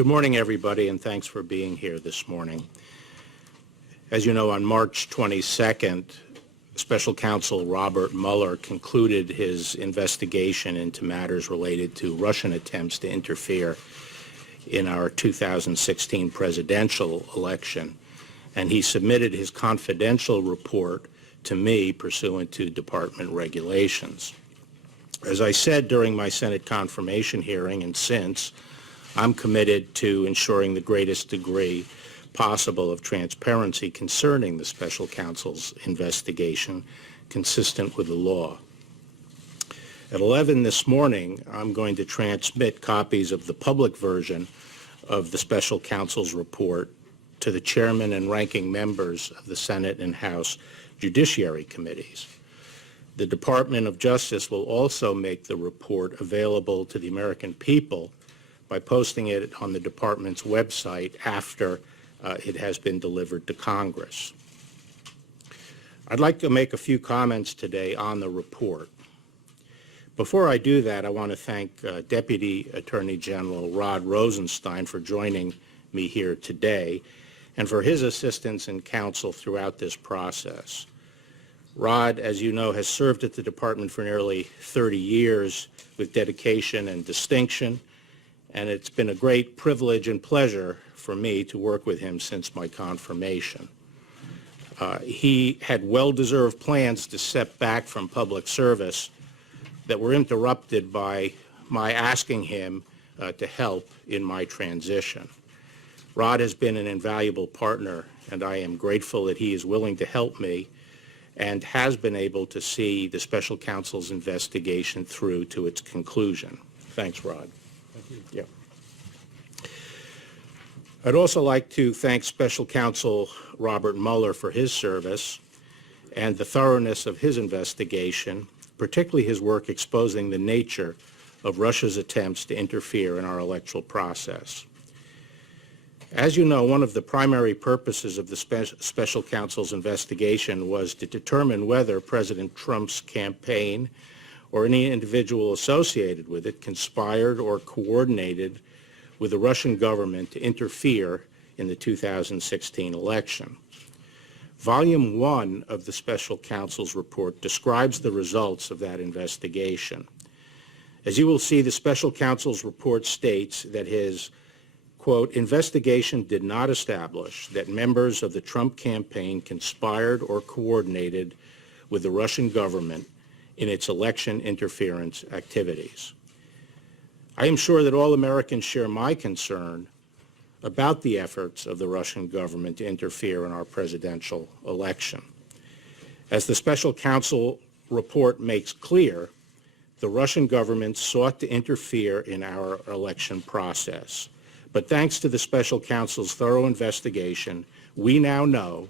Good morning, everybody, and thanks for being here this morning. As you know, on March 22nd, Special Counsel Robert Mueller concluded his investigation into matters related to Russian attempts to interfere in our 2016 presidential election, and he submitted his confidential report to me pursuant to department regulations. As I said during my Senate confirmation hearing and since, I'm committed to ensuring the greatest degree possible of transparency concerning the Special Counsel's investigation, consistent with the law. At 11 this morning, I'm going to transmit copies of the public version of the Special Counsel's report to the chairman and ranking members of the Senate and House Judiciary Committees. The Department of Justice will also make the report available to the American people by posting it on the department's website after it has been delivered to Congress. I'd like to make a few comments today on the report. Before I do that, I want to thank Deputy Attorney General Rod Rosenstein for joining me here today and for his assistance and counsel throughout this process. Rod, as you know, has served at the department for nearly 30 years with dedication and distinction, and it's been a great privilege and pleasure for me to work with him since my confirmation. He had well-deserved plans to step back from public service that were interrupted by my asking him to help in my transition. Rod has been an invaluable partner, and I am grateful that he is willing to help me and has been able to see the Special Counsel's investigation through to its conclusion. Thanks, Rod. Thank you. Yeah. I'd also like to thank Special Counsel Robert Mueller for his service and the thoroughness of his investigation, particularly his work exposing the nature of Russia's attempts to interfere in our electoral process. As you know, one of the primary purposes of the Special Counsel's investigation was to determine whether President Trump's campaign or any individual associated with it conspired or coordinated with the Russian government to interfere in the 2016 election. Volume 1 of the Special Counsel's report describes the results of that investigation. As you will see, the Special Counsel's report states that his, quote, investigation did not establish that members of the Trump campaign conspired or coordinated with the Russian government in its election interference activities. I am sure that all Americans share my concern about the efforts of the Russian government to interfere in our presidential election. As the Special Counsel report makes clear, the Russian government sought to interfere in our election process. But thanks to the Special Counsel's thorough investigation, we now know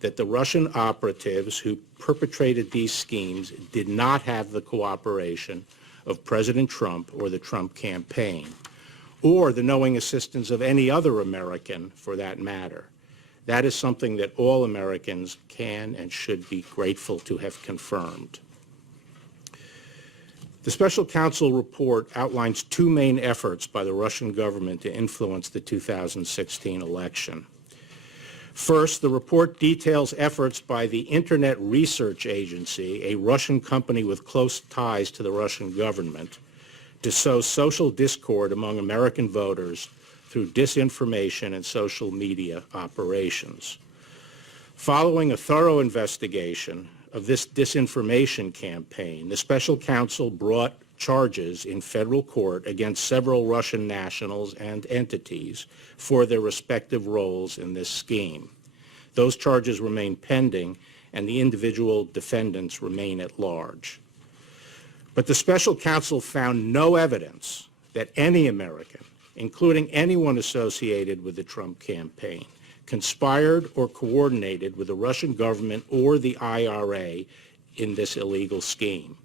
that the Russian operatives who perpetrated these schemes did not have the cooperation of President Trump or the Trump campaign, or the knowing assistance of any other American for that matter. That is something that all Americans can and should be grateful to have confirmed. The Special Counsel report outlines two main efforts by the Russian government to influence the 2016 election. First, the report details efforts by the Internet Research Agency, a Russian company with close ties to the Russian government, to sow social discord among American voters through disinformation and social media operations. Following a thorough investigation of this disinformation campaign, the Special Counsel brought charges in federal court against several Russian nationals and entities for their respective roles in this scheme. Those charges remain pending, and the individual defendants remain at large. But the Special Counsel found no evidence that any American, including anyone associated with the Trump campaign, conspired or coordinated with the Russian government or the IRA in this illegal scheme.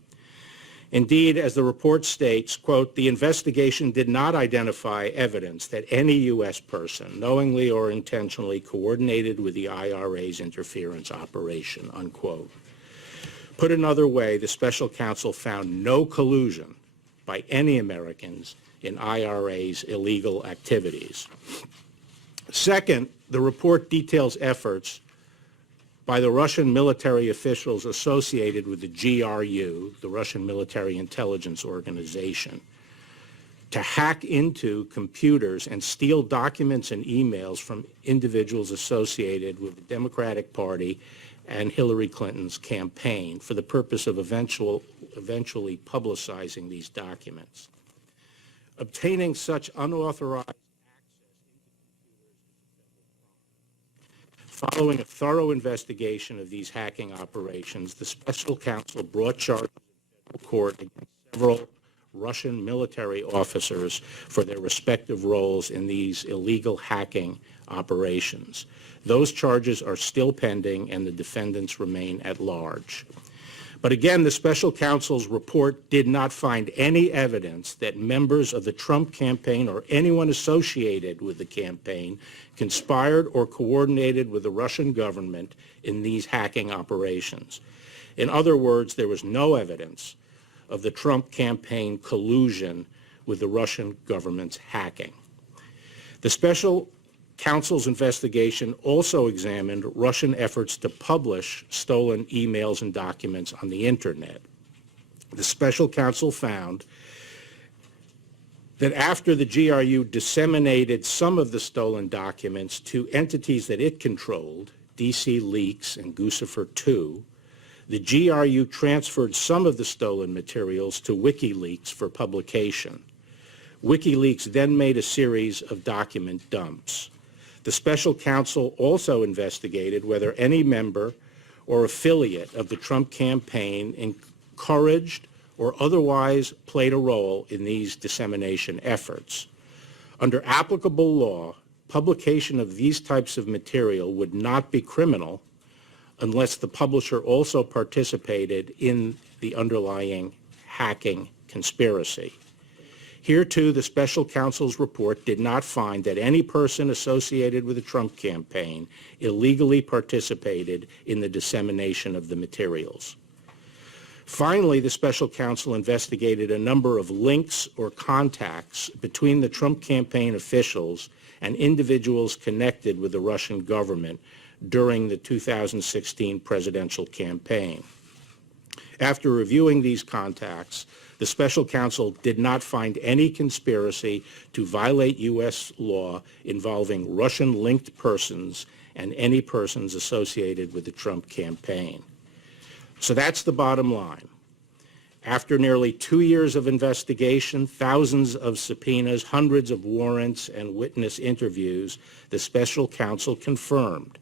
Indeed, as the report states, quote, the investigation did not identify evidence that any U.S. person knowingly or intentionally coordinated with the IRA's interference operation, unquote. Put another way, the Special Counsel found no collusion by any Americans in IRA's illegal activities. Second, the report details efforts by the Russian military officials associated with the GRU, the Russian Military Intelligence Organization, to hack into computers and steal documents and emails from individuals associated with the Democratic Party and Hillary Clinton's campaign for the purpose of eventually publicizing these documents. Obtaining such unauthorized access into computers is a federal crime. Following a thorough investigation of these hacking operations, the special counsel brought charges in federal court against several Russian military officers for their respective roles in these illegal hacking operations. Those charges are still pending and the defendants remain at large. But again, the special counsel's report did not find any evidence that members of the Trump campaign or anyone associated with the campaign conspired or coordinated with the Russian government in these hacking operations. In other words, there was no evidence of the Trump campaign collusion with the Russian government's hacking. The special counsel's investigation also examined Russian efforts to publish stolen emails and documents on the internet. The special counsel found that after the GRU disseminated some of the stolen documents to entities that it controlled, DC Leaks and Guccifer II, the GRU transferred some of the stolen materials to WikiLeaks for publication. WikiLeaks then made a series of document dumps. The special counsel also investigated whether any member or affiliate of the Trump campaign encouraged or otherwise played a role in these dissemination efforts. Under applicable law, publication of these types of material would not be criminal unless the publisher also participated in the underlying hacking conspiracy. Here, too, the special counsel's report did not find that any person associated with the Trump campaign illegally participated in the dissemination of the materials. Finally, the special counsel investigated a number of links or contacts between the Trump campaign officials and individuals connected with the Russian government during the 2016 presidential campaign. After reviewing these contacts, the special counsel did not find any conspiracy to violate U.S. law involving Russian-linked persons and any persons associated with the Trump campaign. So that's the bottom line. After nearly 2 years of investigation, thousands of subpoenas, hundreds of warrants, and witness interviews, the special counsel confirmed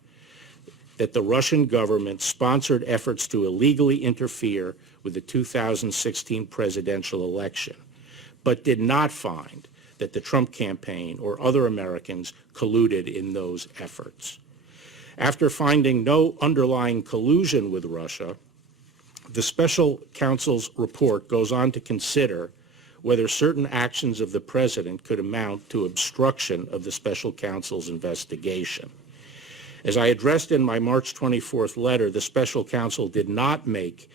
that the Russian government sponsored efforts to illegally interfere with the 2016 presidential election, but did not find that the Trump campaign or other Americans colluded in those efforts. After finding no underlying collusion with Russia, the special counsel's report goes on to consider whether certain actions of the president could amount to obstruction of the special counsel's investigation. As I addressed in my March 24th letter, the special counsel did not make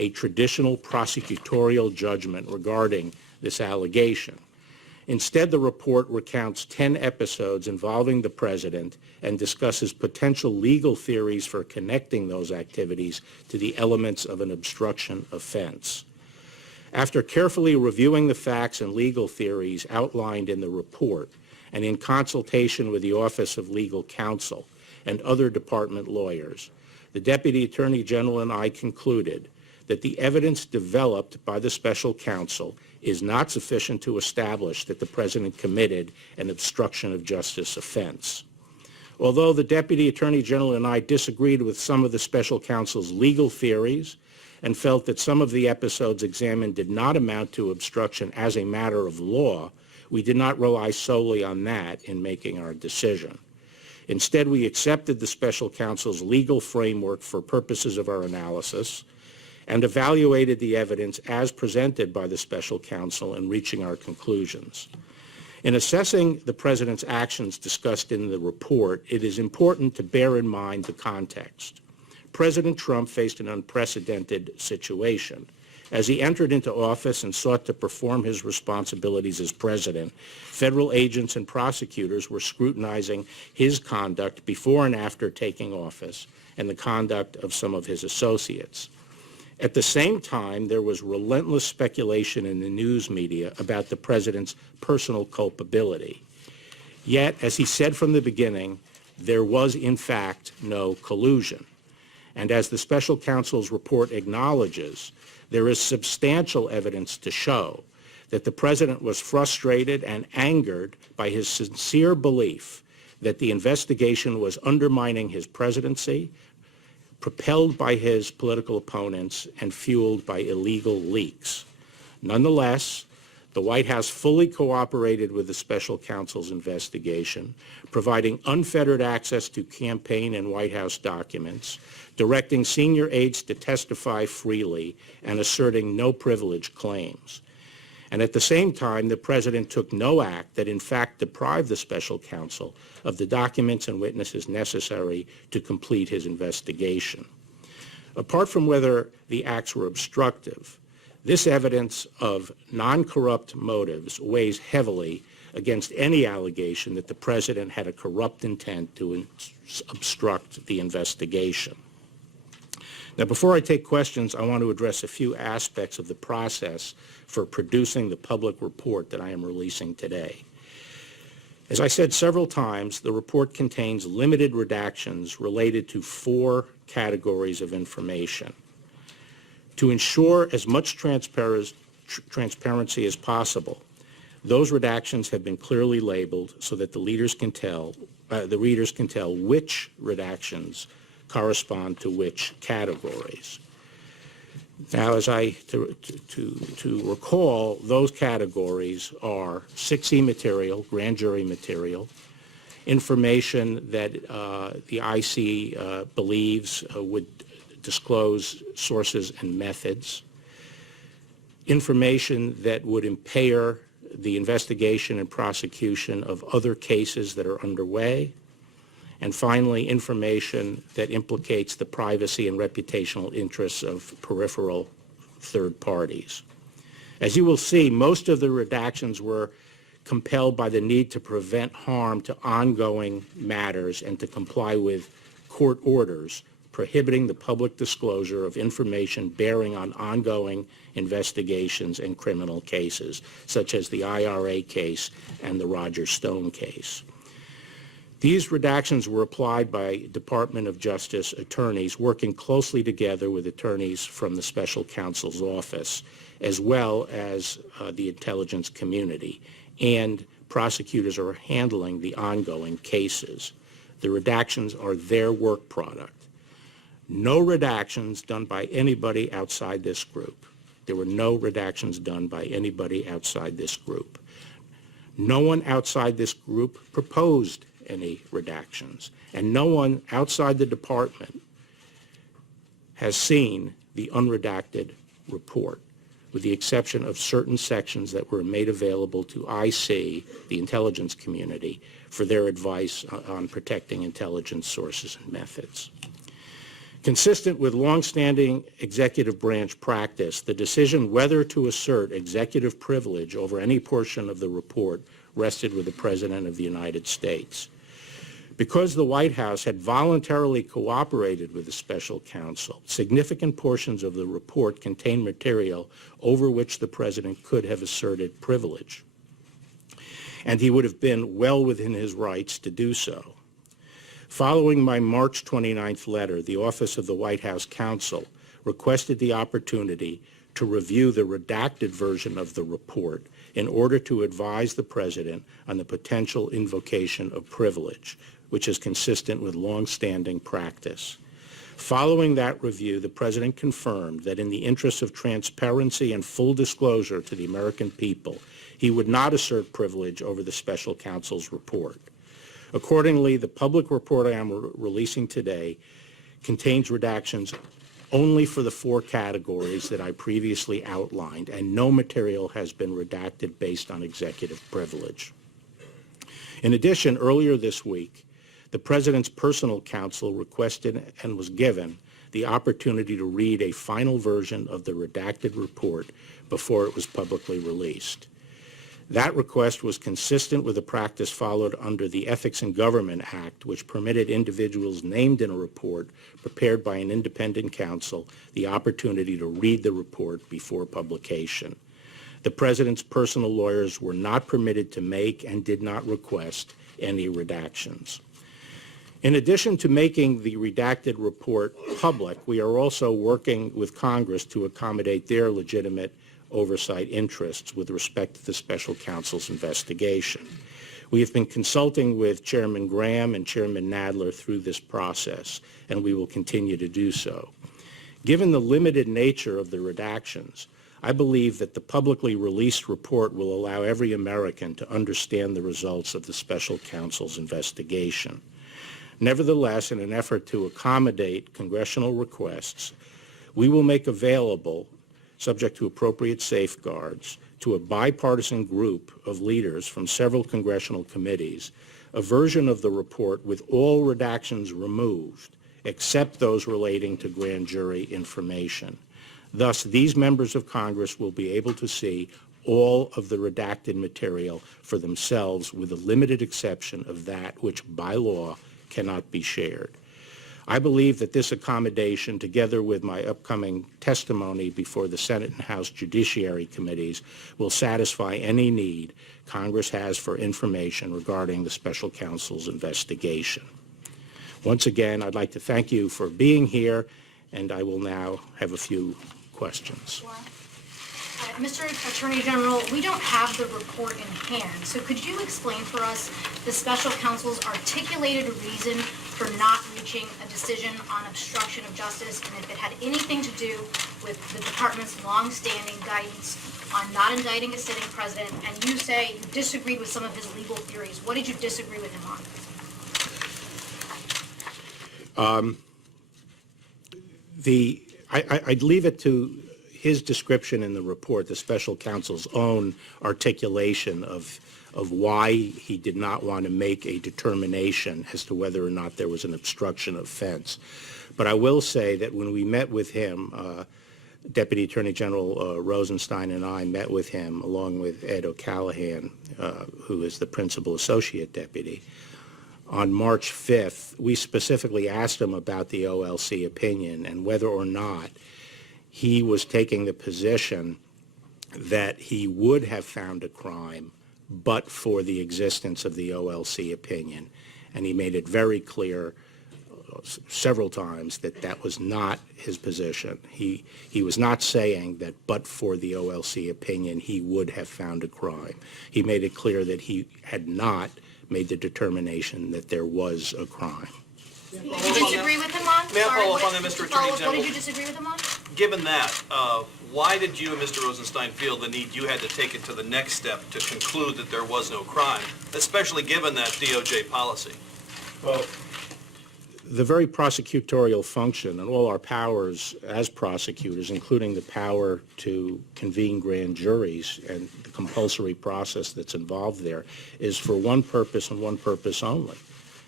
a traditional prosecutorial judgment regarding this allegation. Instead, the report recounts 10 episodes involving the president and discusses potential legal theories for connecting those activities to the elements of an obstruction offense. After carefully reviewing the facts and legal theories outlined in the report, and in consultation with the Office of Legal Counsel and other department lawyers, the Deputy Attorney General and I concluded that the evidence developed by the special counsel is not sufficient to establish that the president committed an obstruction of justice offense. Although the Deputy Attorney General and I disagreed with some of the special counsel's legal theories and felt that some of the episodes examined did not amount to obstruction as a matter of law, we did not rely solely on that in making our decision. Instead, we accepted the special counsel's legal framework for purposes of our analysis and evaluated the evidence as presented by the special counsel in reaching our conclusions. In assessing the president's actions discussed in the report, it is important to bear in mind the context. President Trump faced an unprecedented situation. As he entered into office and sought to perform his responsibilities as president, federal agents and prosecutors were scrutinizing his conduct before and after taking office and the conduct of some of his associates. At the same time, there was relentless speculation in the news media about the president's personal culpability. Yet, as he said from the beginning, there was in fact no collusion. And as the special counsel's report acknowledges, there is substantial evidence to show that the president was frustrated and angered by his sincere belief that the investigation was undermining his presidency, propelled by his political opponents, and fueled by illegal leaks. Nonetheless, the White House fully cooperated with the special counsel's investigation, providing unfettered access to campaign and White House documents, directing senior aides to testify freely, and asserting no privilege claims. And at the same time, the president took no act that in fact deprived the special counsel of the documents and witnesses necessary to complete his investigation. Apart from whether the acts were obstructive, this evidence of non-corrupt motives weighs heavily against any allegation that the president had a corrupt intent to obstruct the investigation. Now, before I take questions, I want to address a few aspects of the process for producing the public report that I am releasing today. As I said several times, the report contains limited redactions related to 4 categories of information. To ensure as much transparency as possible, those redactions have been clearly labeled so that the readers can tell which redactions correspond to which categories. Now, as to recall, those categories are 6E material, grand jury material, information that the IC believes would disclose sources and methods, information that would impair the investigation and prosecution of other cases that are underway, and finally, information that implicates the privacy and reputational interests of peripheral third parties. As you will see, most of the redactions were compelled by the need to prevent harm to ongoing matters and to comply with court orders prohibiting the public disclosure of information bearing on ongoing investigations and criminal cases, such as the IRA case and the Roger Stone case. These redactions were applied by Department of Justice attorneys working closely together with attorneys from the special counsel's office, as well as the intelligence community, and prosecutors are handling the ongoing cases. The redactions are their work product. No redactions done by anybody outside this group. There were no redactions done by anybody outside this group. No one outside this group proposed any redactions, and no one outside the department has seen the unredacted report, with the exception of certain sections that were made available to IC, the intelligence community, for their advice on protecting intelligence sources and methods. Consistent with longstanding executive branch practice, the decision whether to assert executive privilege over any portion of the report rested with the President of the United States. Because the White House had voluntarily cooperated with the special counsel, significant portions of the report contained material over which the President could have asserted privilege, and he would have been well within his rights to do so. Following my March 29th letter, the Office of the White House Counsel requested the opportunity to review the redacted version of the report in order to advise the President on the potential invocation of privilege, which is consistent with long-standing practice. Following that review, the President confirmed that in the interest of transparency and full disclosure to the American people, he would not assert privilege over the special counsel's report. Accordingly, the public report I am releasing today contains redactions only for the 4 categories that I previously outlined, and no material has been redacted based on executive privilege. In addition, earlier this week, the President's personal counsel requested and was given the opportunity to read a final version of the redacted report before it was publicly released. That request was consistent with the practice followed under the Ethics in Government Act, which permitted individuals named in a report prepared by an independent counsel the opportunity to read the report before publication. The President's personal lawyers were not permitted to make and did not request any redactions. In addition to making the redacted report public, we are also working with Congress to accommodate their legitimate oversight interests with respect to the special counsel's investigation. We have been consulting with Chairman Graham and Chairman Nadler through this process, and we will continue to do so. Given the limited nature of the redactions, I believe that the publicly released report will allow every American to understand the results of the special counsel's investigation. Nevertheless, in an effort to accommodate congressional requests, we will make available, subject to appropriate safeguards, to a bipartisan group of leaders from several congressional committees, a version of the report with all redactions removed, except those relating to grand jury information. Thus, these members of Congress will be able to see all of the redacted material for themselves, with the limited exception of that which, by law, cannot be shared. I believe that this accommodation, together with my upcoming testimony before the Senate and House Judiciary Committees, will satisfy any need Congress has for information regarding the special counsel's investigation. Once again, I'd like to thank you for being here, and I will now have a few questions. Mr. Attorney General, we don't have the report in hand, so could you explain for us the special counsel's articulated reason for not reaching a decision on obstruction of justice, and if it had anything to do with the department's long-standing guidance on not indicting a sitting president, and you say you disagreed with some of his legal theories. What did you disagree with him on? I'd leave it to his description in the report, the special counsel's own articulation of why he did not want to make a determination as to whether or not there was an obstruction offense. But I will say that when we met with him, Deputy Attorney General Rosenstein and I met with him, along with Ed O'Callahan, who is the principal associate deputy, on March 5th, we specifically asked him about the OLC opinion and whether or not he was taking the position that he would have found a crime but for the existence of the OLC opinion. And he made it very clear several times that that was not his position. He was not saying that but for the OLC opinion he would have found a crime. He made it clear that he had not made the determination that there was a crime. Did you disagree with him on? May I follow up on that, Mr. Attorney General? What did you disagree with him on? Given that, why did you and Mr. Rosenstein feel the need you had to take it to the next step to conclude that there was no crime, especially given that DOJ policy? Well, the very prosecutorial function and all our powers as prosecutors, including the power to convene grand juries and the compulsory process that's involved there, is for one purpose and one purpose only.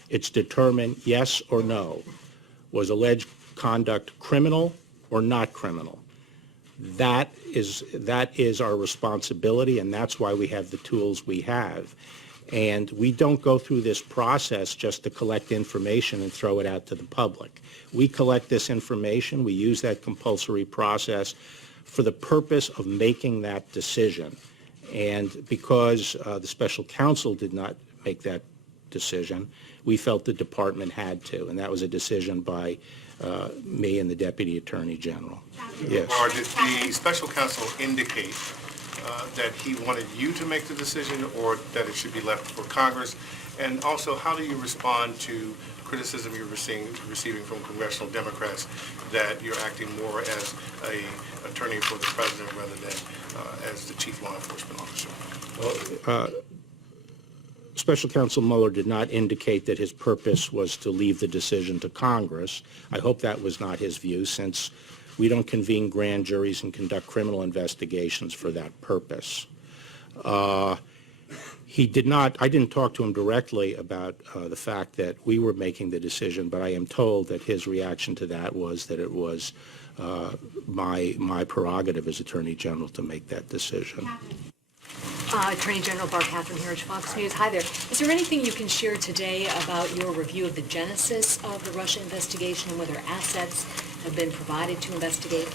It's determine yes or no. Was alleged conduct criminal or not criminal? That is our responsibility, and that's why we have the tools we have. And we don't go through this process just to collect information and throw it out to the public. We collect this information, we use that compulsory process for the purpose of making that decision. And because the special counsel did not make that decision, we felt the department had to, and that was a decision by me and the Deputy Attorney General. Yes. Or did the special counsel indicate that he wanted you to make the decision or that it should be left for Congress? And also, how do you respond to criticism you're receiving from congressional Democrats that you're acting more as an attorney for the president rather than as the chief law enforcement officer? Well, Special Counsel Mueller did not indicate that his purpose was to leave the decision to Congress. I hope that was not his view, since we don't convene grand juries and conduct criminal investigations for that purpose. He did not, I didn't talk to him directly about the fact that we were making the decision, but I am told that his reaction to that was that it was my prerogative as Attorney General to make that decision. Attorney General Barr, Catherine Herridge, Fox News. Hi there. Is there anything you can share today about your review of the genesis of the Russia investigation and whether assets have been provided to investigate?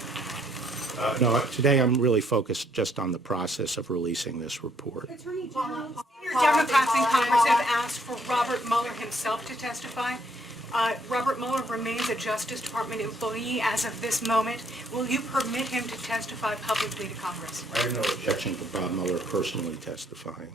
No, today I'm really focused just on the process of releasing this report. Attorney General, senior Democrats in Congress have asked for Robert Mueller himself to testify. Robert Mueller remains a Justice Department employee as of this moment. Will you permit him to testify publicly to Congress? I have no objection to Bob Mueller personally testifying.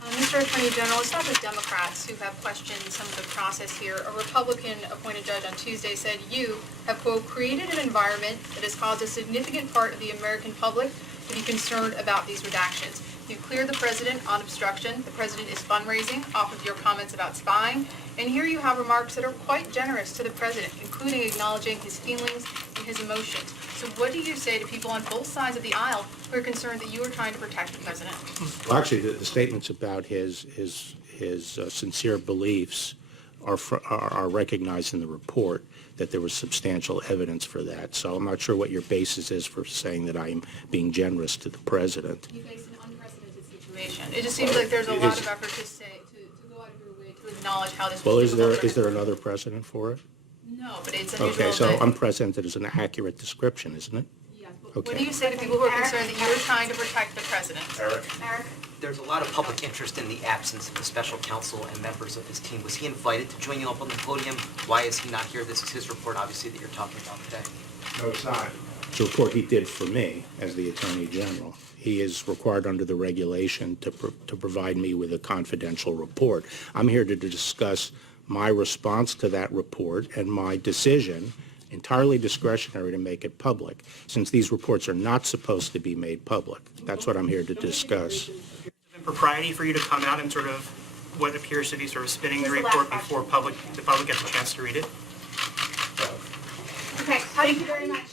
Mr. Attorney General, it's not the Democrats who have questioned some of the process here. A Republican-appointed judge on Tuesday said you have, quote, created an environment that has caused a significant part of the American public to be concerned about these redactions. You cleared the president on obstruction. The president is fundraising off of your comments about spying. And here you have remarks that are quite generous to the president, including acknowledging his feelings and his emotions. So what do you say to people on both sides of the aisle who are concerned that you are trying to protect the president? Well, actually, the statements about his sincere beliefs are recognized in the report, that there was substantial evidence for that. So I'm not sure what your basis is for saying that I'm being generous to the president. You face an unprecedented situation. It just seems like there's a lot of effort to go out of your way to acknowledge how this. Well, is there another precedent for it? No, but it's unusual. Okay, so that- unprecedented is an accurate description, isn't it? Yes, but Okay. what do you say to people who are concerned that you are trying to protect the president? Eric? Eric? There's a lot of public interest in the absence of the special counsel and members of his team. Was he invited to join you up on the podium? Why is he not here? This is his report, obviously, that you're talking about today. No, it's not. It's a report he did for me as the Attorney General. He is required under the regulation to provide me with a confidential report. I'm here to discuss my response to that report and my decision, entirely discretionary, to make it public, since these reports are not supposed to be made public. That's what I'm here to discuss. Impropriety for you to come out and sort of what appears to be sort of spinning the report before the public gets a chance to read it? Okay, thank you very much.